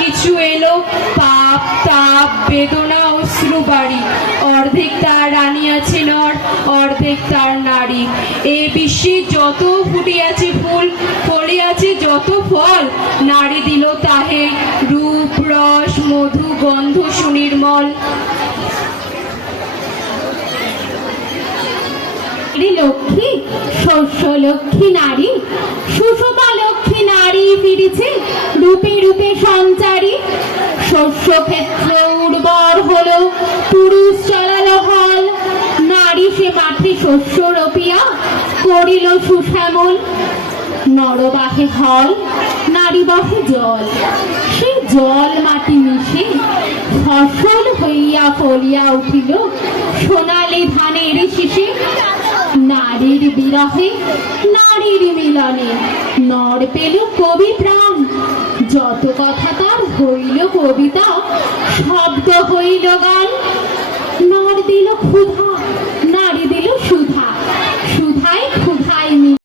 কিছু এলো পাপ তাপ বেদনা অশ্রু বাড়ি, অর্ধেক তার রানী আছে নর, অর্ধেক তার নারী। এ বিশ্বে যত ফুটিয়াছে ফুল, ফলিয়াছে যত ফল, নারী দিল তাহে রূপ রস মধু গন্ধ সুনির্মল। লক্ষ্মী শস্য লক্ষ্মী নারী, সুষমা লক্ষ্মী নারী ফিরেছে রূপে রূপে সঞ্চারী। শস্য ক্ষেত্র উর্বর হলো, পুরুষ চলালো হল, নারী সে মাঠে শস্য রোপিয়া করিল সুশ্যামল। নরবাহে হল, নারী বহে জল, সে জল মাটি মিশে ফসল হইয়া ফলিয়া উঠিল সোনালি ধানের শীষে। নারীর বিরহে নারীর মিলনে নর পেল কবি প্রাণ, যত কথা তার হইল কবিতা, শব্দ হইল গান। নর দিল ক্ষুধা